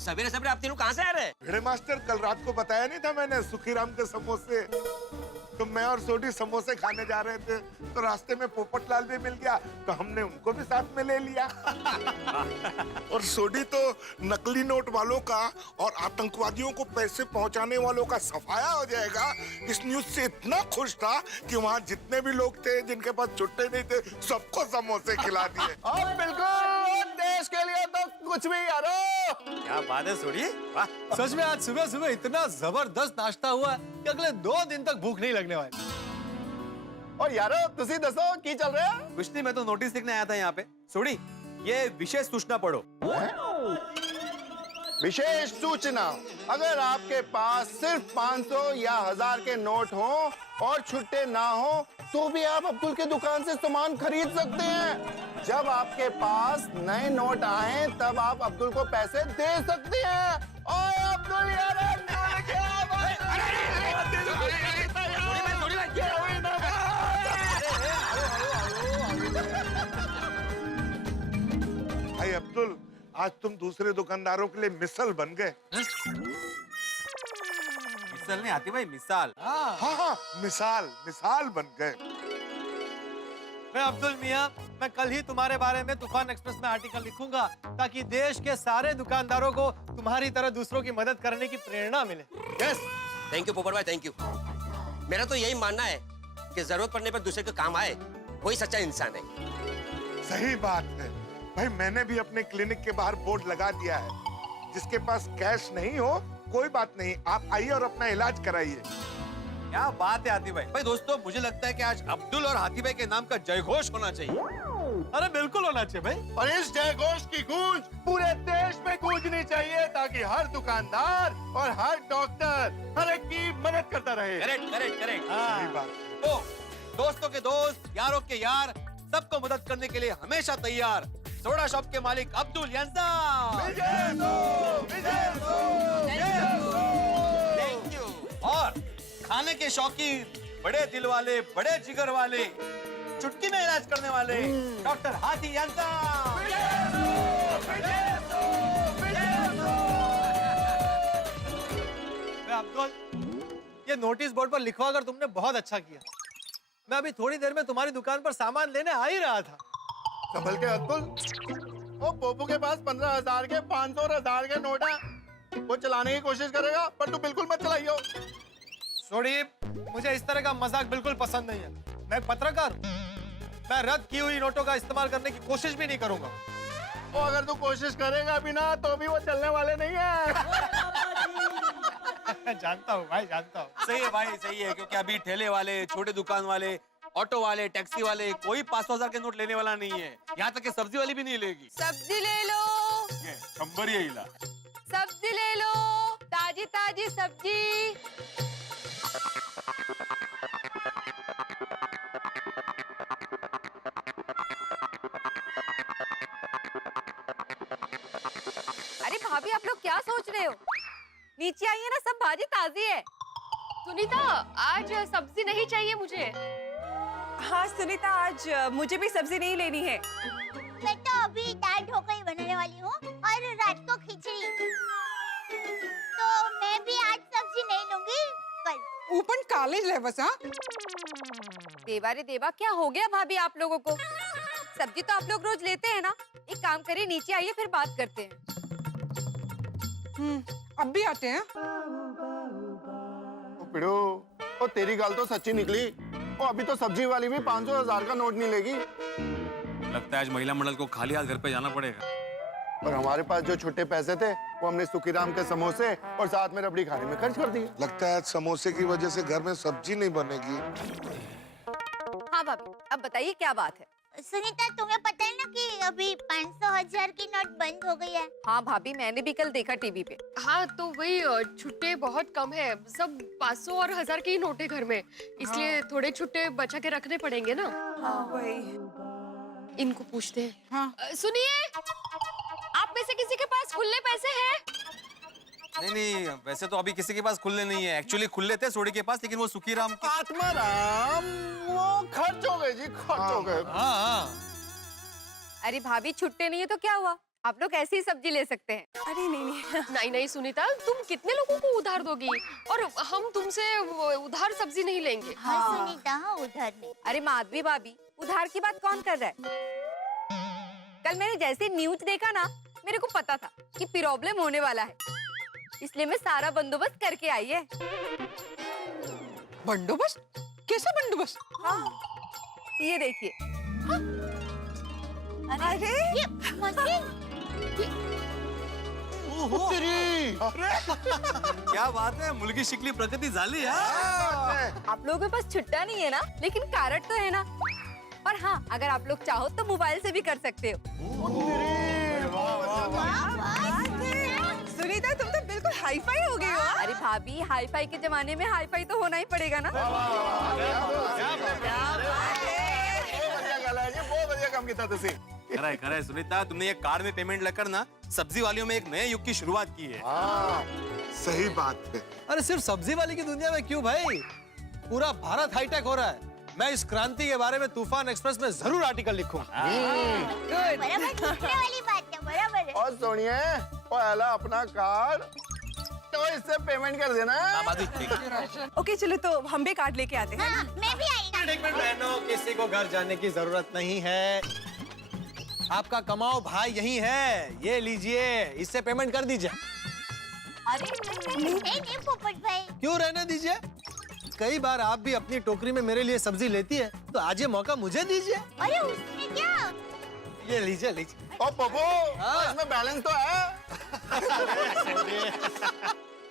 सवेरे सवेरे आप तीनों कहाँ से आ रहे हैं? भिड़े मास्टर, कल रात को बताया नहीं था मैंने सुखीराम के समोसे। तो मैं और सोडी समोसे खाने जा रहे थे, तो रास्ते में पोपटलाल भी मिल गया, तो हमने उनको भी साथ में ले लिया। और सोडी तो नकली नोट वालों का और आतंकवादियों को पैसे पहुंचाने वालों का सफाया हो जाएगा, इस न्यूज से इतना खुश था कि वहाँ जितने भी लोग थे जिनके पास छुट्टे नहीं थे, सबको समोसे खिला दिए। और बिल्कुल देश के लिए तो कुछ भी यारो। क्या बात है सोडी, वाह। सच में आज सुबह सुबह इतना जबरदस्त नाश्ता हुआ कि अगले 2 दिन तक भूख नहीं लगने वाली। और यारो तुसी दसो की चल रहा है? कुछ नहीं, मैं तो नोटिस लिखने आया था यहाँ पे। सोडी, ये विशेष सूचना पढ़ो। विशेष सूचना, अगर आपके पास सिर्फ 500 या 1000 के नोट हो और छुट्टे ना हो तो भी आप अब्दुल की दुकान से सामान खरीद सकते हैं। जब आपके पास नए नोट आए तब आप अब्दुल को पैसे दे सकते हैं। और अब्दुल यार भाई अब्दुल, आज तुम दूसरे दुकानदारों के लिए मिसल बन गए। मिसाल नहीं आती भाई, मिसाल। हाँ हाँ, मिसाल बन गए। मैं अब्दुल मियां, मैं कल ही तुम्हारे बारे में तूफान एक्सप्रेस में आर्टिकल लिखूंगा ताकि देश के सारे दुकानदारों को तुम्हारी तरह दूसरों की मदद करने की प्रेरणा मिले। यस, थैंक यू पोपट भाई, थैंक यू। मेरा तो यही मानना है कि जरूरत पड़ने पर दूसरे के काम आए, वही सच्चा इंसान है। सही बात है भाई, मैंने भी अपने क्लिनिक के बाहर बोर्ड लगा दिया है, जिसके पास कैश नहीं हो कोई बात नहीं, आप आइए और अपना इलाज कराइए। क्या बात है हाथी भाई। भाई दोस्तों, मुझे लगता है कि आज अब्दुल और हाथी भाई के नाम का जयघोष होना चाहिए। अरे बिल्कुल होना चाहिए भाई। और इस जयघोष की गूंज पूरे देश में गूंजनी चाहिए ताकि हर दुकानदार और हर डॉक्टर हर एक की मदद करता रहे। Correct correct correct. सही बात है। तो दोस्तों के दोस्त, यारों के यार, सबको मदद करने के लिए हमेशा तैयार सोडा शॉप के मालिक अब्दुल यांसा। Thank you. और खाने के शौकीन, बड़े दिल वाले, बड़े जिगर वाले, चुटकी में इलाज करने वाले डॉक्टर हाथी यांसा। अब्दुल, ये नोटिस बोर्ड पर लिखवा कर तुमने बहुत अच्छा किया। मैं अभी थोड़ी देर में तुम्हारी दुकान पर सामान लेने आ ही रहा था। संभल के अब्दुल, वो पोपू के पास 15,000 के 500 और 1000 के नोट है, वो चलाने की कोशिश करेगा पर तू बिल्कुल मत चलाइयो। सोडी, मुझे इस तरह का मजाक बिल्कुल पसंद नहीं है। मैं एक पत्रकार हूं, मैं रद्द की हुई नोटों का इस्तेमाल करने की कोशिश भी नहीं करूंगा। वो अगर तू कोशिश करेगा भी ना तो भी वो चलने वाले नहीं है। जानता हूँ भाई, जानता हूँ। सही है भाई, सही है, क्योंकि अभी ठेले वाले, छोटे दुकान वाले, ऑटो वाले, टैक्सी वाले, कोई 500,000 के नोट लेने वाला नहीं है। यहाँ तक कि सब्जी वाली भी नहीं लेगी। सब्जी ले लो, शंबर ही हिला। सब्जी ले लो, ताजी ताजी सब्जी। अरे भाभी, आप लोग क्या सोच रहे हो? नीचे आइए ना, सब भाजी ताजी है। सुनीता, आज सब्जी नहीं चाहिए मुझे। हाँ सुनीता, आज मुझे भी सब्जी नहीं लेनी है। मैं तो अभी दाल ढोकली बनाने वाली हूँ और रात को खिचड़ी, तो मैं भी आज सब्जी नहीं लूंगी कल। ऊपर कॉलेज है बस। हाँ देवा रे देवा, क्या हो गया भाभी आप लोगों को? सब्जी तो आप लोग रोज लेते हैं ना। एक काम करिए, नीचे आइए, फिर बात करते हैं। अब भी आते हैं। पिड़ो, ओ तेरी गाल तो सच्ची निकली। ओ अभी तो सब्जी वाली भी 500,000 का नोट नहीं लेगी। लगता है आज महिला मंडल को खाली हाथ घर पे जाना पड़ेगा। और हमारे पास जो छोटे पैसे थे वो हमने सुखीराम के समोसे और साथ में रबड़ी खाने में खर्च कर दिए। लगता है आज समोसे की वजह से घर में सब्जी नहीं बनेगी। हाँ भाभी, अब बताइए क्या बात है? सुनीता, तुम्हें पता है ना कि अभी 500,000 की नोट बंद हो गई है। हाँ भाभी, मैंने भी कल देखा टीवी पे। हाँ तो वही, छुट्टे बहुत कम है, सब 500 और 1000 के ही नोट है घर में, इसलिए थोड़े छुट्टे बचा के रखने पड़ेंगे ना। हाँ वही। इनको पूछते हैं। हाँ। सुनिए, आप में से किसी के पास खुले पैसे हैं? नहीं नहीं, वैसे तो अभी किसी के पास खुले नहीं है। एक्चुअली खुले थे सोडी के पास, लेकिन वो सुखीराम के... आत्माराम, वो खर्च हो गए जी, खर्च हो गए। हाँ। अरे भाभी, छुट्टे नहीं है तो क्या हुआ? आप लोग ऐसी ही सब्जी ले सकते हैं। अरे नहीं नहीं, नहीं नहीं सुनीता, तुम कितने लोगों को उधार दोगी? और हम तुमसे उधार सब्जी नहीं लेंगे। हाँ सुनीता, हाँ उधर नहीं। अरे माधवी भाभी, उधार की बात कौन कर रहा है? कल मैंने जैसे न्यूज देखा ना, मेरे को पता था कि प्रॉब्लम होने वाला है, इसलिए मैं सारा बंदोबस्त करके आई है। बंदोबस्त? कैसा बंदोबस्त? हाँ, ये देखिए। अरे ये मशीन। क्या बात है, मुलगी शिकली प्रगती झाली है। आप लोगों के पास छुट्टा नहीं है ना, लेकिन कार्ड तो है ना। और हाँ, अगर आप लोग चाहो तो मोबाइल से भी कर सकते हो। सुनीता, तुम तो बिल्कुल हाई-फाई हो गई हो। अरे भाभी, हाई फाई के जमाने में हाई फाई तो होना ही पड़ेगा ना। खरा है सुनीता, तुमने ये कार्ड में पेमेंट लेकर ना सब्जी वालियों में एक नए युग की शुरुआत की है। हाँ, सही बात है। अरे सिर्फ सब्जी वाली की दुनिया में क्यों भाई, पूरा भारत हाईटेक हो रहा है। मैं इस क्रांति के बारे में तूफान एक्सप्रेस में जरूर आर्टिकल लिखूंगा। बराबर सीखने वाली बात है, बराबर है। और सुनिए, पहला अपना कार्ड तो इससे पेमेंट कर देना। ओके चलो, तो हम भी कार्ड लेके आते हैं। हाँ, मैं भी आई ना। एक मिनट बहनों, किसी को घर जाने की जरूरत नहीं है। आपका कमाओ भाई यही है, ये लीजिए, इससे पेमेंट कर दीजिए। अरे नहीं पोपट भाई। क्यों रहने दीजिए, कई बार आप भी अपनी टोकरी में मेरे लिए सब्जी लेती है, तो आज ये मौका मुझे दीजिए। अरे उसने क्या? ये लीजिए लीजिए। ओ पप्पू, इसमें बैलेंस तो है।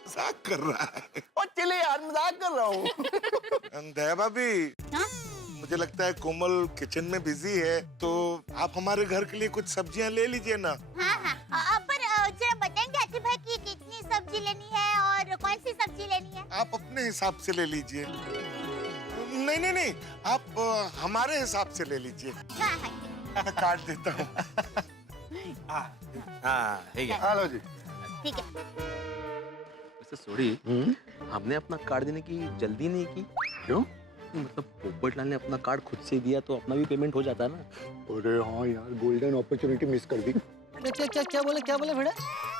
मजाक कर रहा है। ओ चिल्ली यार, मजाक कर रहा हूँ। दया भाभी, हाँ? मुझे लगता है कोमल किचन में बिजी है, तो आप हमारे घर के लिए कुछ सब्जियां ले लीजिए ना। हाँ हाँ, पर जरा बताएंगे आतिफ भाई कि कितनी सब्जी लेनी है और कौन सी सब्जी लेनी है? आप अपने हिसाब से ले लीजिए। नहीं नहीं नहीं, आप हमारे हिसाब से ले लीजिए। हाँ हाँ मैं काट देता हूँ। हाँ, ठीक है। हेलो जी। ठीक है। वैसे सॉरी, हमने अपना कार्ड देने की जल्दी नहीं की। क्यों? मतलब पोपट लाल ने अपना कार्ड खुद से दिया तो अपना भी पेमेंट हो जाता है ना। अरे हाँ यार, गोल्डन अपॉर्चुनिटी मिस कर दी। क्या बोले बेटा?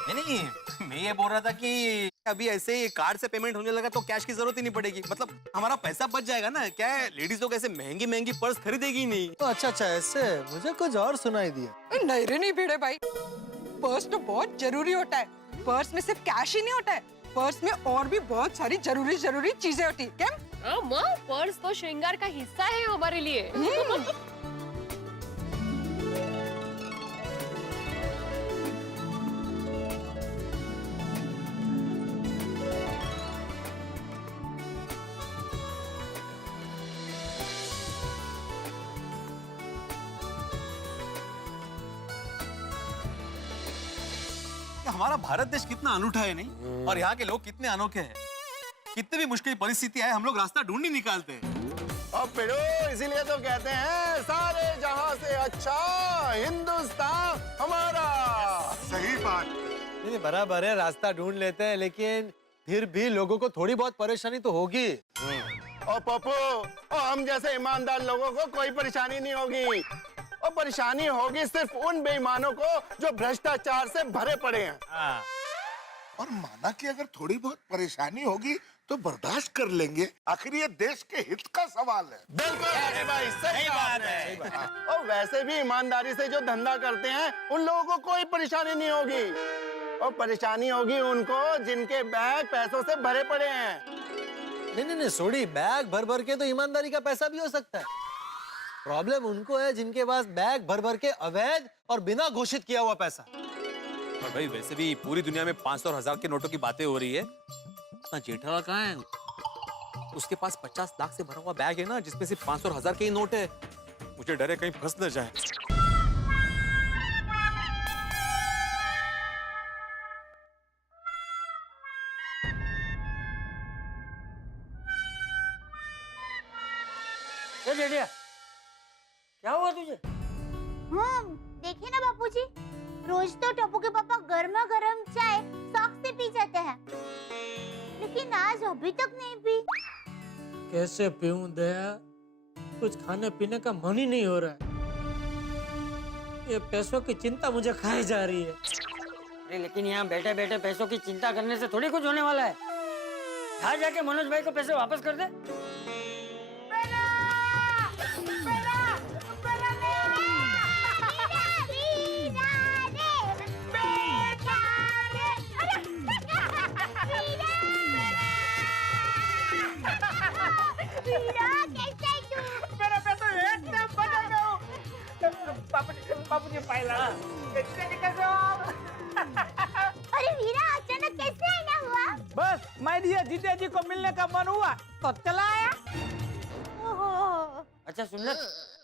नहीं, मैं ये बोल रहा था कि अभी ऐसे ही कार्ड से पेमेंट होने लगा तो कैश की जरूरत ही नहीं पड़ेगी। मतलब हमारा पैसा बच जाएगा ना। क्या है, लेडीज लोग ऐसे महंगी महंगी पर्स खरीदेगी नहीं। तो अच्छा, ऐसे मुझे कुछ और सुनाई दिया। नहीं रे नहीं भिड़े भाई, पर्स तो बहुत जरूरी होता है। पर्स में सिर्फ कैश ही नहीं होता है, पर्स में और भी बहुत सारी जरूरी चीजें होती है। क्या? माँ, पर्स तो श्रृंगार का हिस्सा है हमारे लिए। हमारा भारत देश कितना अनूठा है नहीं, और यहाँ के लोग कितने अनोखे हैं। कितने भी मुश्किल परिस्थिति आए, हम लोग रास्ता ढूंढ ही निकालते हैं। अब पिड़ो, इसीलिए तो कहते हैं सारे जहां से अच्छा हिंदुस्तान हमारा। सही बात। नहीं, बराबर है, रास्ता ढूंढ लेते हैं, लेकिन फिर भी लोगों को थोड़ी बहुत परेशानी तो होगी। और पप्पू, और हम जैसे ईमानदार लोगों को कोई परेशानी नहीं होगी। और परेशानी होगी सिर्फ उन बेईमानों को जो भ्रष्टाचार से भरे पड़े हैं। और माना कि अगर थोड़ी बहुत परेशानी होगी तो बर्दाश्त कर लेंगे, आखिर ये देश के हित का सवाल है। बिल्कुल भाई, सही बात है। और वैसे भी ईमानदारी से जो धंधा करते हैं उन लोगों को कोई परेशानी नहीं होगी। और परेशानी होगी उनको जिनके बैग पैसों से भरे पड़े हैं। नहीं, सोडी, बैग भर भर के तो ईमानदारी का पैसा भी हो सकता है। प्रॉब्लम उनको है जिनके पास बैग भर भर के अवैध और बिना घोषित किया हुआ पैसा। और भाई वैसे भी पूरी दुनिया में 500 और 1000 के नोटों की बातें हो रही है। अपना जेठालाल कहाँ है? उसके पास 50 लाख से भरा हुआ बैग है ना, जिसमें सिर्फ 500 और 1000 के ही नोट है। मुझे डर है कहीं फंस न जाए। क्या हुआ तुझे? हाँ, देखिए ना बापूजी, रोज तो टप्पू के पापा गर्मा गर्म चाय शौक से पी जाते हैं, लेकिन आज अभी तक नहीं पी। कैसे पीऊं दया, कुछ खाने पीने का मन ही नहीं हो रहा है। ये पैसों की चिंता मुझे खाई जा रही है। अरे लेकिन यहाँ बैठे बैठे पैसों की चिंता करने से थोड़ी कुछ होने वाला है। यहाँ जाके मनोज भाई को पैसे वापस कर दे। बापूजी पाहिला अरे वीरा अचानक कैसे आना हुआ? बस माय डियर जीजा जी को मिलने का मन हुआ तो चला आया। अच्छा सुन,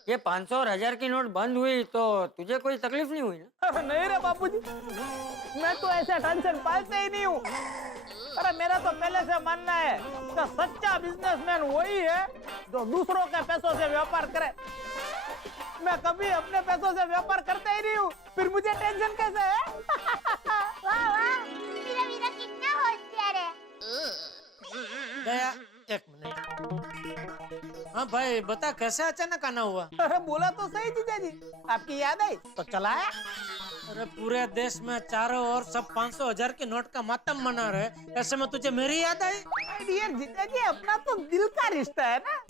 ये 500 और 1000 की नोट बंद हुई तो तुझे कोई तकलीफ नहीं हुई ना? नहीं रे बापूजी, मैं तो ऐसा टेंशन पालते ही नहीं हूँ। अरे मेरा तो पहले से मानना है कि सच्चा बिजनेसमैन वही है जो दूसरों के पैसों से व्यापार करे। मैं कभी अपने पैसों से व्यापार करता ही नहीं हूँ, फिर मुझे टेंशन कैसे है? वाह वाह, वीरा वीरा कितना होशियार है। दया, एक मिनट। हाँ भाई बता, कैसे अचानक आना हुआ? अरे बोला तो सही जीजा जी, आपकी याद आई तो चला आया। अरे पूरे देश में चारों ओर सब 500 1000 के नोट का मातम मना रहे, ऐसे में तुझे मेरी याद आई? डियर जीजा जी, अपना तो दिल का रिश्ता है ना।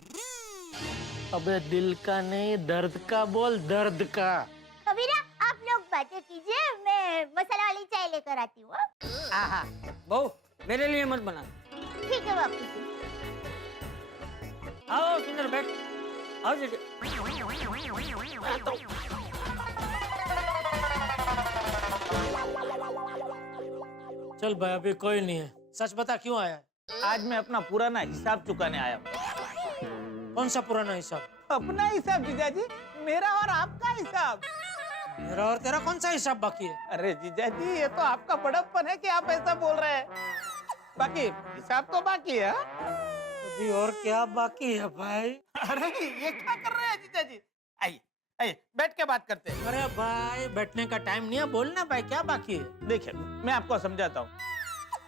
अबे दिल का नहीं, दर्द का बोल, दर्द का। कबीरा आप लोग बातें कीजिए, मैं मसाला वाली चाय लेकर आती हूँ। बहू मेरे लिए मत बना। ठीक है बापूजी। आओ सुंदर बैठ, आओ जीजा। चल भाई अभी कोई नहीं है, सच बता क्यों आया? आज मैं अपना पुराना हिसाब चुकाने आया हूँ। कौन सा पुराना हिसाब? अपना हिसाब जीजा जी, मेरा और आपका हिसाब। मेरा और तेरा कौन सा हिसाब बाकी है? अरे जीजा जी, ये तो आपका बड़प्पन है कि आप ऐसा बोल रहे हैं। बाकी हिसाब तो बाकी है। अभी और क्या बाकी है भाई? अरे ये क्या कर रहे हैं जीजा जी? आइए आइए बैठ के बात करते हैं। अरे भाई बैठने का टाइम नहीं है, बोलना भाई क्या बाकी है? देखिए मैं आपको समझाता हूँ।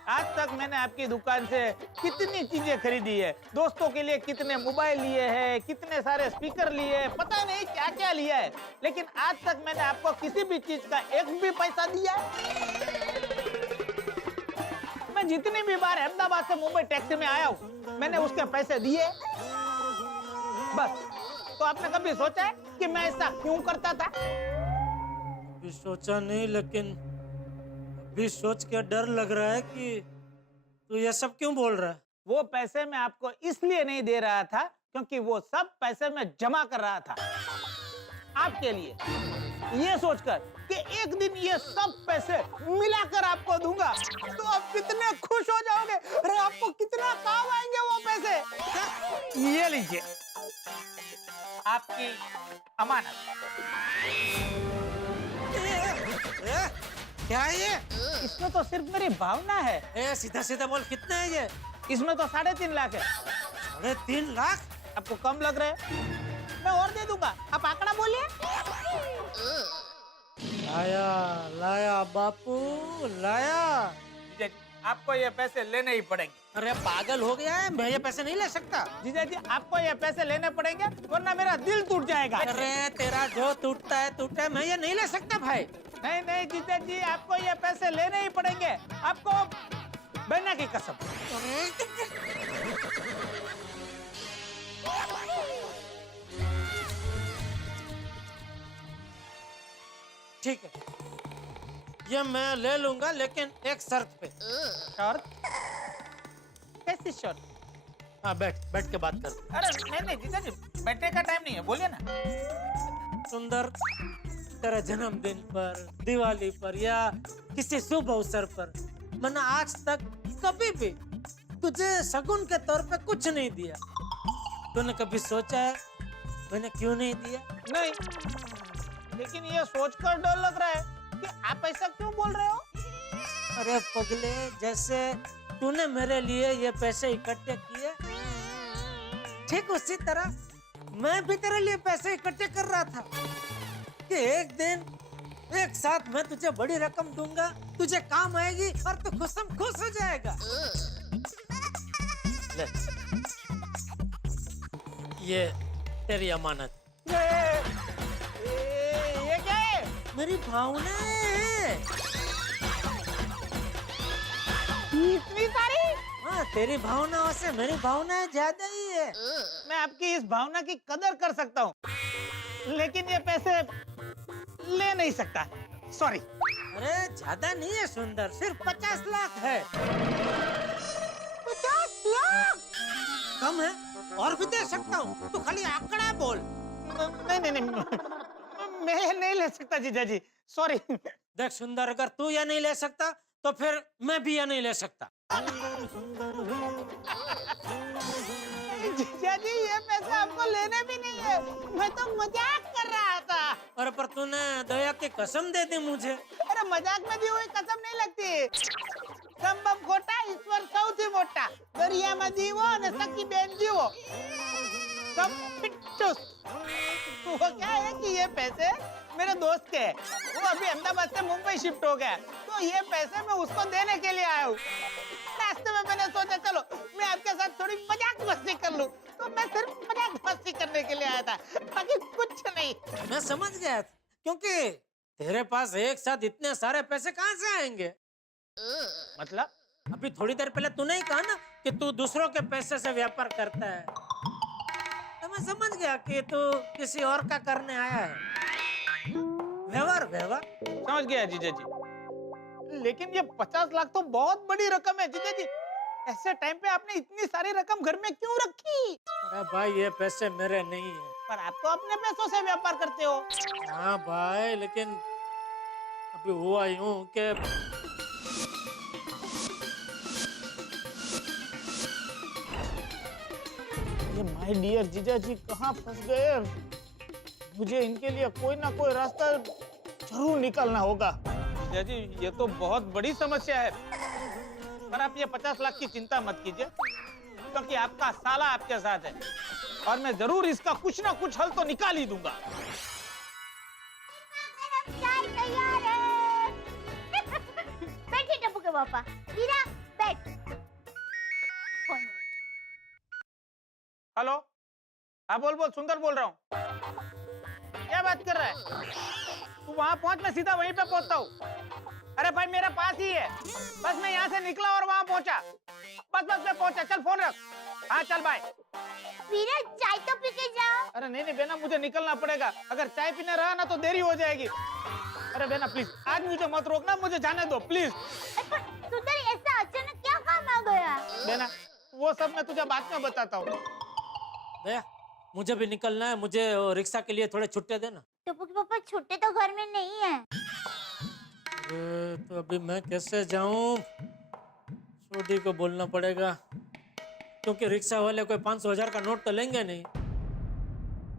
आज तक मैंने आपकी दुकान से कितनी चीजें खरीदी है, दोस्तों के लिए कितने मोबाइल लिए हैं, कितने सारे स्पीकर लिए हैं, पता नहीं क्या क्या लिया है, लेकिन आज तक मैंने आपको किसी भी चीज का एक भी पैसा दिया है? मैं जितनी भी बार अहमदाबाद से मुंबई टैक्सी में आया हूँ, मैंने उसके पैसे दिए बस। तो आपने कभी सोचा है कि मैं ऐसा क्यों करता था? अभी सोचा नहीं, लेकिन अभी सोच के डर लग रहा है कि तू ये सब क्यों बोल रहा है? वो पैसे मैं आपको इसलिए नहीं दे रहा था क्योंकि वो सब पैसे मैं जमा कर रहा था आपके लिए, ये सोचकर कि एक दिन ये सब पैसे मिलाकर आपको दूंगा तो आप कितने खुश हो जाओगे। अरे आपको कितना काम आएंगे वो पैसे। ये लीजिए आपकी अमानत। क्या है ये? इसमें तो सिर्फ मेरी भावना है। ए, सीधा सीधा बोल, कितना है ये? इसमें तो 3.5 लाख है। 3.5 लाख? आपको कम लग रहा है? मैं और दे दूंगा, आप आंकड़ा बोलिए। लाया लाया बापू लाया। जीजा जी आपको ये पैसे लेने ही पड़ेंगे। अरे पागल हो गया है, मैं ये पैसे नहीं ले सकता। जीजा जी आपको ये पैसे लेने पड़ेंगे वरना मेरा दिल टूट जाएगा। अरे तेरा जो टूटता है टूटे, मैं ये नहीं ले सकता भाई। नहीं नहीं जीजा जी आपको ये पैसे लेने ही पड़ेंगे, आपको बहना की कसम। ठीक है, ये मैं ले लूंगा, लेकिन एक शर्त पे। शर्त? कैसी शर्त? हाँ बैठ के बात कर। अरे नहीं नहीं जीजा जी बैठने का टाइम नहीं है, बोलिए ना। सुंदर, तेरा जन्मदिन पर, दिवाली पर या किसी शुभ अवसर पर मैंने आज तक कभी भी तुझे शगुन के तौर पे कुछ नहीं दिया। तूने कभी सोचा है मैंने क्यों नहीं दिया? नहीं, लेकिन ये सोचकर डर लग रहा है कि आप ऐसा क्यों बोल रहे हो? अरे पगले, जैसे तूने मेरे लिए ये पैसे इकट्ठे किए, ठीक उसी तरह मैं भी तेरे लिए पैसे इकट्ठे कर रहा था कि एक दिन एक साथ मैं तुझे बड़ी रकम दूंगा, तुझे काम आएगी और तू खुशम खुश हो जाएगा। ले, ये तेरी अमानत। ये क्या है? मेरी भावनाएं हैं। इतनी सारी? हाँ, तेरी भावनाओं से मेरी भावनाएं ज्यादा ही है। मैं आपकी इस भावना की कदर कर सकता हूँ, लेकिन ये पैसे ले नहीं सकता। सॉरी। अरे ज्यादा नहीं है सुंदर, सिर्फ 50 लाख है। 50 लाख? कम है, और भी दे सकता हूँ, तू खाली आंकड़ा बोल। नहीं, मैं नहीं ले सकता जीजा जी, सॉरी। देख सुंदर, अगर तू ये नहीं ले सकता तो फिर मैं भी ये नहीं ले सकता। जीजा जी, ये पैसे आपको लेने भी नहीं है, मैं तो मजाक कर रहा था। अरे पर तूने दया की कसम दे दी मुझे। अरे मजाक में दी हुई कसम नहीं लगती। संभव खोटा, ईश्वर सौથી मोटा, दरियाમાં દીવો અને સખી બેન જીવો। सब पिट्टूस। वो क्या है कि ये पैसे मेरे दोस्त के हैं। वो अभी अहमदाबाद से मुंबई शिफ्ट हो गया, तो ये पैसे मैं उसको देने के लिए आया हूँ। रास्ते में मैंने सोचा चलो मैं आपके साथ थोड़ी मजाक मस्ती कर लूं, तो मैं सिर्फ मजाक मस्ती करने के लिए आया था, बाकी कुछ नहीं। मैं समझ गया, क्योंकि तेरे पास एक साथ इतने सारे पैसे कहाँ से आएंगे? मतलब? अभी थोड़ी देर पहले तूने ही कहा ना कि तू दूसरों के पैसे से व्यापार करता है, तो मैं समझ गया कि तू किसी और का करने आया है। व्यवहार समझ गया जीजा जी, लेकिन ये 50 लाख तो बहुत बड़ी रकम है जीजा जी। ऐसे टाइम पे आपने इतनी सारी रकम घर में क्यों रखी? अरे भाई, ये पैसे मेरे नहीं है। पर आप तो अपने पैसों से व्यापार करते हो। हाँ भाई, लेकिन अभी हुआ यूं कि ये माय डियर जीजा जी कहाँ फंस गए? मुझे इनके लिए कोई ना कोई रास्ता जरूर निकालना होगा। जीजा जी, ये तो बहुत बड़ी समस्या है, पर आप ये 50 लाख की चिंता मत कीजिए, क्योंकि आपका साला आपके साथ है और मैं जरूर इसका कुछ ना कुछ हल तो निकाल ही दूंगा। चाय तैयार है। बैठिए टप्पू के पापा। हीरा बैठ। हेलो, हाँ बोल सुंदर बोल रहा हूँ। क्या बात कर रहा है? तू वहां पहुंच, मैं सीधा वहीं पे पहुंचता हूँ। अरे भाई मेरे पास ही है, बस मैं यहाँ से निकला और वहां पहुंचा। बस मैं पहुंचा, चल फोन रख। हाँ चल बाय। वीरा चाय तो पी के जाओ। अरे नहीं बेना, मुझे निकलना पड़ेगा, अगर चाय पीने रहा ना तो देरी हो जाएगी। अरे बेना प्लीज, आज मुझे मत रोकना, मुझे जाने दो प्लीज। सुंदर, ऐसा अचानक क्या काम आ गया? बेना, वो सब मैं तुझे बाद में बताता हूँ। दया, मुझे भी निकलना है, मुझे रिक्शा के लिए थोड़े छुट्टे देना। टप्पू के पापा छुट्टे तो घर में नहीं है। तो अभी मैं कैसे जाऊं? छोटी को बोलना पड़ेगा, क्योंकि रिक्शा वाले कोई 500,000 का नोट तो लेंगे नहीं।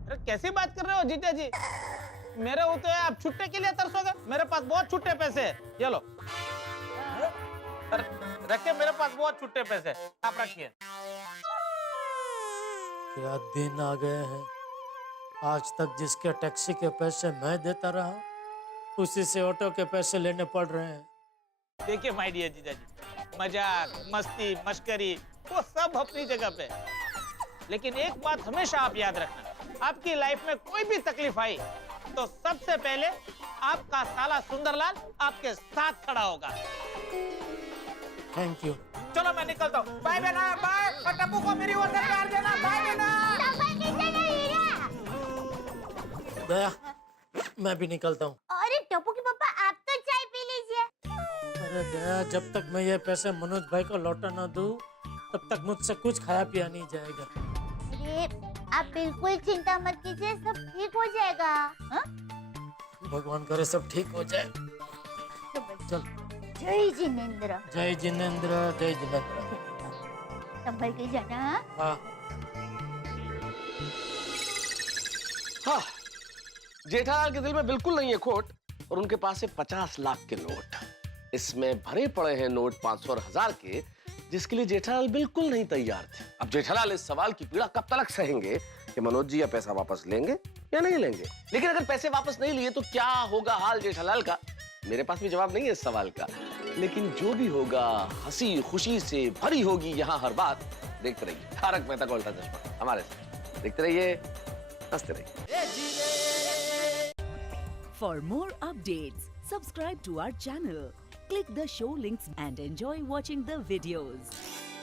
अरे कैसी बात कर रहे हो जीजा जी? मेरे होते हैं आप छुट्टे के लिए तरसोगे? मेरे पास बहुत छुट्टे पैसे हैं, ये लो। अरे रखिए, मेरे पास बहुत छुट्टे पैसे, आप रखिए। क्या दिन आ गए हैं, आज तक जिसके टैक्सी के पैसे मैं देता रहा, उसी से ऑटो के पैसे लेने पड़ रहे हैं। देखिए माय डियर जीजा जी, मजाक मस्ती मस्करी वो सब अपनी जगह पे, लेकिन एक बात हमेशा आप याद रखना, आपकी लाइफ में कोई भी तकलीफ आई तो सबसे पहले आपका साला सुंदरलाल आपके साथ खड़ा होगा। Thank you. चलो मैं निकलता हूँ, बाय बेना, बाय। और टप्पू को मेरी ओर से प्यार देना, बाय बेना। दया, मैं भी निकलता हूँ। अरे टप्पू के पापा, आप तो चाय पी लीजिए। अरे दया, जब तक मैं ये पैसे मनोज भाई को लौटा ना दूं, तब तक मुझसे कुछ खाया पिया नहीं जाएगा। अरे आप बिल्कुल चिंता मत कीजिए, सब ठीक हो जाएगा। हाँ? भगवान करे सब ठीक हो जाए। चल। जय जिनेंद्र। जय जिनेंद्र, जय जिनेंद्र। संभल के जाना। हाँ। हाँ, जेठालाल के दिल में बिल्कुल नहीं है खोट, और उनके पास है 50 लाख के नोट। इसमें भरे पड़े हैं नोट 500 और 1000 के, जिसके लिए जेठालाल बिल्कुल नहीं तैयार थे। अब जेठालाल इस सवाल की पीड़ा कब तक सहेंगे कि मनोज जी या पैसा वापस लेंगे या नहीं लेंगे। लेकिन अगर पैसे वापस नहीं लिए तो क्या होगा हाल जेठालाल का? मेरे पास भी जवाब नहीं है इस सवाल का, लेकिन जो भी होगा हंसी खुशी से भरी होगी यहाँ हर बात। देखते रहिए तारक मेहता का उल्टा चश्मा हमारे साथ, देखते रहिए, हंसते रहिए। For more updates, subscribe to our channel, click the show links and enjoy watching the videos.